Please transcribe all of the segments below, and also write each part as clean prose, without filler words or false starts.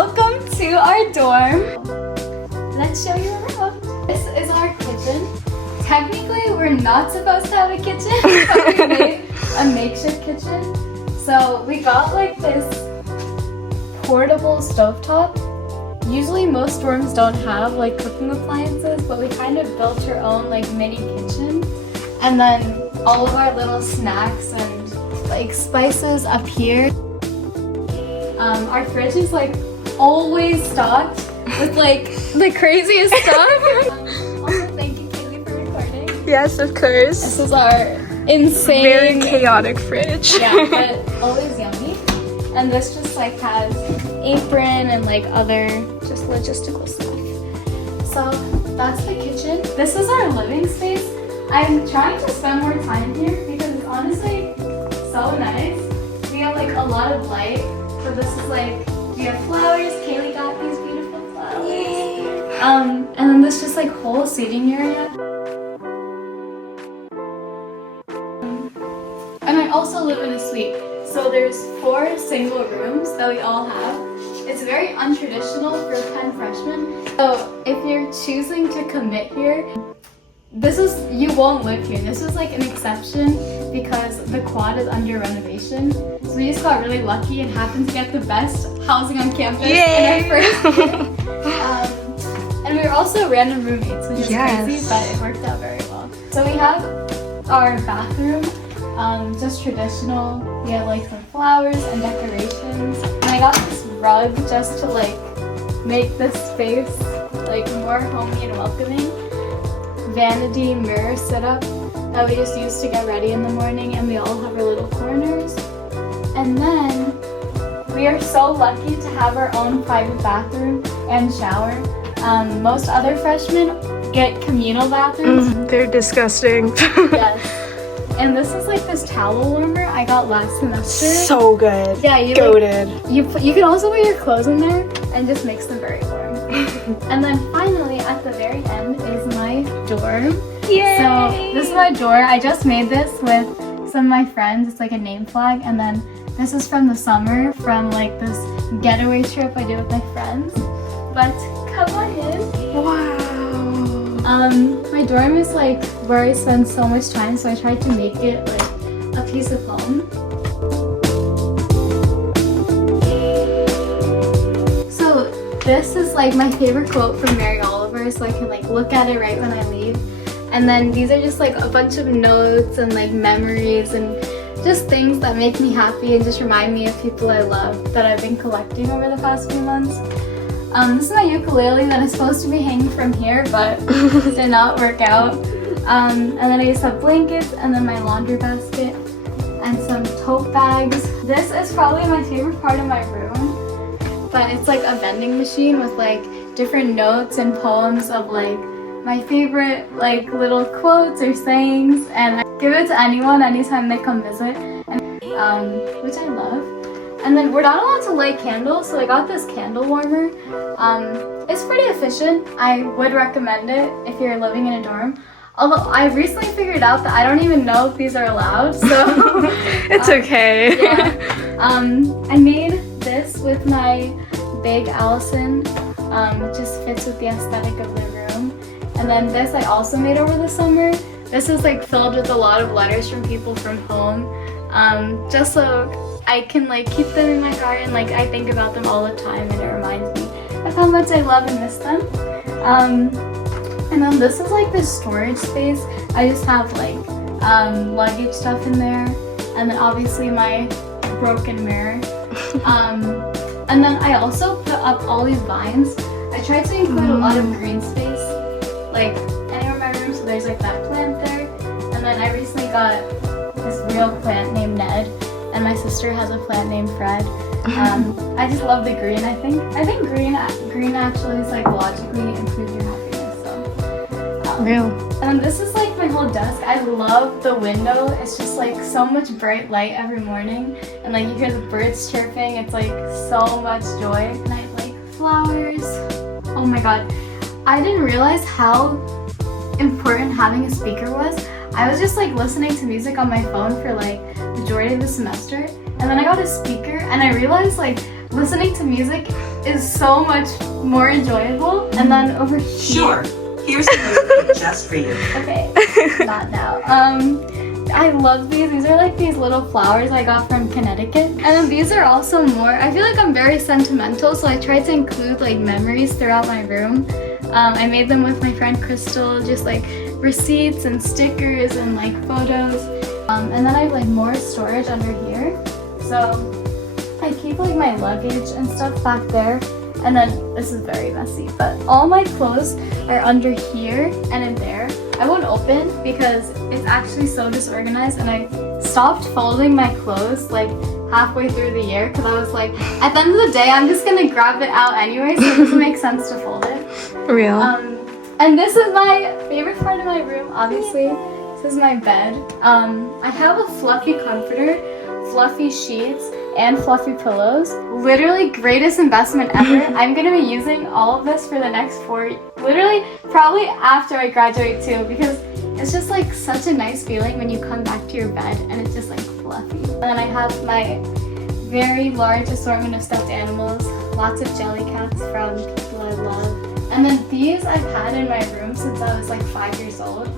Welcome to our dorm. Let's show you around. This is our kitchen. Technically, we're not supposed to have a kitchen, but we made a makeshift kitchen. So we got like this portable stovetop. Usually most dorms don't have like cooking appliances, but we kind of built our own like mini kitchen. And then all of our little snacks and like spices up here. Our fridge is like always stocked with like the craziest stuff. Also, thank you, Kaylee, for recording. Yes, of course. This is our insane, Very chaotic fridge. yeah, but always yummy. And this just like has apron and like other just logistical stuff. So that's the kitchen. This is our living space. I'm trying to spend more time here because it's honestly so nice. We have like a lot of light. So this is like, we have flowers. Kaylee got these beautiful flowers. Yay. And then this just like whole seating area. And I also live in a suite. So there's 4 single rooms that we all have. It's very untraditional for Penn freshmen. So if you're choosing to commit here, you won't live here. This is like an exception because the quad is under renovation. So we just got really lucky and happened to get the best housing on campus in our first year. And we were also random roommates, which is crazy, but it worked out very well. So we have our bathroom, just traditional. We have like some flowers and decorations. And I got this rug just to like make this space like more homey and welcoming. Vanity mirror setup that we just use to get ready in the morning, and we all have our little corners. And then we are so lucky to have our own private bathroom and shower. Most other freshmen get communal bathrooms. They're disgusting. Yes. And this is like this towel warmer I got last semester. So good. Yeah, you goated. Like, you can also put your clothes in there and just makes them very warm. And then finally at the very end is my dorm. Yay! So this is my door. I just made this with some of my friends. It's like a name flag. And then this is from the summer from like this getaway trip I did with my friends. But come on in. Wow. My dorm is like where I spend so much time, so I tried to make it like a piece of home. So this is like my favorite quote from Mary Oliver, so I can like look at it right when I leave. And then these are just like a bunch of notes and like memories and just things that make me happy and just remind me of people I love that I've been collecting over the past few months. This is my ukulele that is supposed to be hanging from here, but did not work out. And then I just have blankets and then my laundry basket and some tote bags. This is probably my favorite part of my room, but it's like a vending machine with like different notes and poems of like my favorite like little quotes or sayings, and I give it to anyone anytime they come visit, and which I love. And then we're not allowed to light candles, so I got this candle warmer. It's pretty efficient. I would recommend it if you're living in a dorm. Although I recently figured out that I don't even know if these are allowed, so It's okay. Yeah. I made this with my big Allison. It just fits with the aesthetic of the room. And then this I also made over the summer. This is like filled with a lot of letters from people from home, just so I can like keep them in my heart, and like I think about them all the time, and it reminds me of how much I love and miss them. And then this is like this storage space. I just have like luggage stuff in there, and then obviously my broken mirror. And then I also put up all these vines. I tried to include a lot of green space, like anywhere in my room, so there's like that plant there. And then I recently got this real plant named Ned, and my sister has a plant named Fred. I just love the green. I think green actually psychologically improves your happiness. So Real. and this is like my whole desk. I love the window. It's just like so much bright light every morning, and like you hear the birds chirping. It's like so much joy. And I like flowers. Oh my god, I didn't realize how important having a speaker was. I was just like listening to music on my phone for like majority of the semester, and then I got a speaker and I realized like listening to music is so much more enjoyable. And then over here. Sure. Here's a movie just for you. Okay, not now. I love these. These are like these little flowers I got from Connecticut. And then these are also more, I feel like I'm very sentimental, so I tried to include like memories throughout my room. I made them with my friend Crystal, just like receipts and stickers and like photos. And then I have like more storage under here. So I keep like my luggage and stuff back there. And then this is very messy, but all my clothes are under here and in there. I won't open because it's actually so disorganized, and I stopped folding my clothes like halfway through the year because I was like, at the end of the day, I'm just gonna grab it out anyway, so it doesn't make sense to fold it. Real. And this is my favorite part of my room, obviously. This is my bed. I have a fluffy comforter, fluffy sheets, and fluffy pillows. Literally greatest investment ever. I'm gonna be using all of this for the next literally probably after I graduate too, because it's just like such a nice feeling when you come back to your bed and it's just like fluffy. And then I have my very large assortment of stuffed animals, lots of jelly cats from people I love. And then these I've had in my room since I was like 5 years old.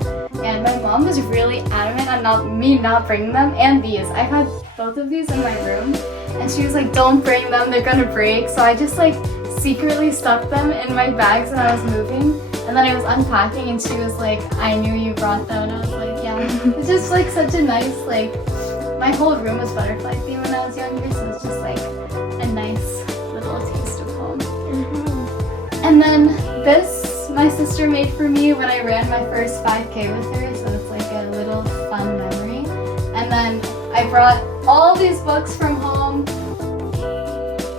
And my mom was really adamant on me not bringing them, and these. I've had both of these in my room, and she was like, don't bring them, they're gonna break. So I just like secretly stuck them in my bags when I was moving, and then I was unpacking and she was like, I knew you brought them, and I was like, yeah. It's just like such a nice, like, my whole room was butterfly themed when I was younger, so it's just like a nice little taste of home. And then this my sister made for me when I ran my first 5K with her, so it's like a little fun memory. And then I brought all these books from home,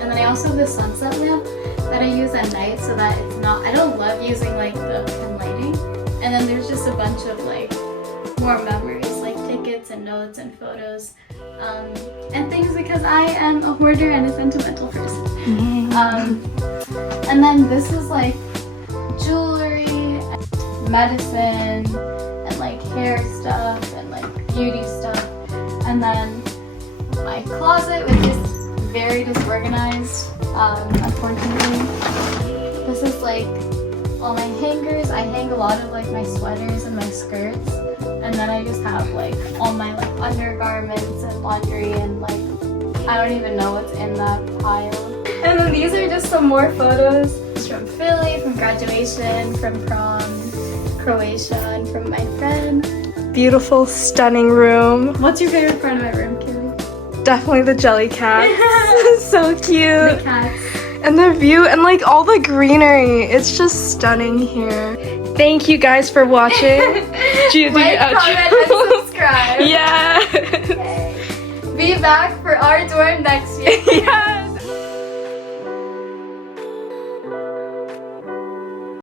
and then I also have this sunset lamp that I use at night so that it's not, I don't love using like the pen lighting. And then there's just a bunch of like more memories, like tickets and notes and photos, and things, because I am a hoarder and a sentimental person. And then this is like jewelry, medicine, and like hair stuff and like beauty stuff. And then my closet, which is very disorganized, unfortunately. This is like all my hangers. I hang a lot of like my sweaters and my skirts, and then I just have like all my like undergarments and laundry, and like I don't even know what's in that pile. And then these are just some more photos from Philly, from graduation, from prom, Croatia, and from my friend. Beautiful, stunning room. What's your favorite part of my room, Kaylee? Definitely the jelly cats. So cute. The cats. And the view and like all the greenery. It's just stunning here. Thank you guys for watching. Like, comment, and subscribe. Yeah. Okay. Be back for our dorm next year. Yeah.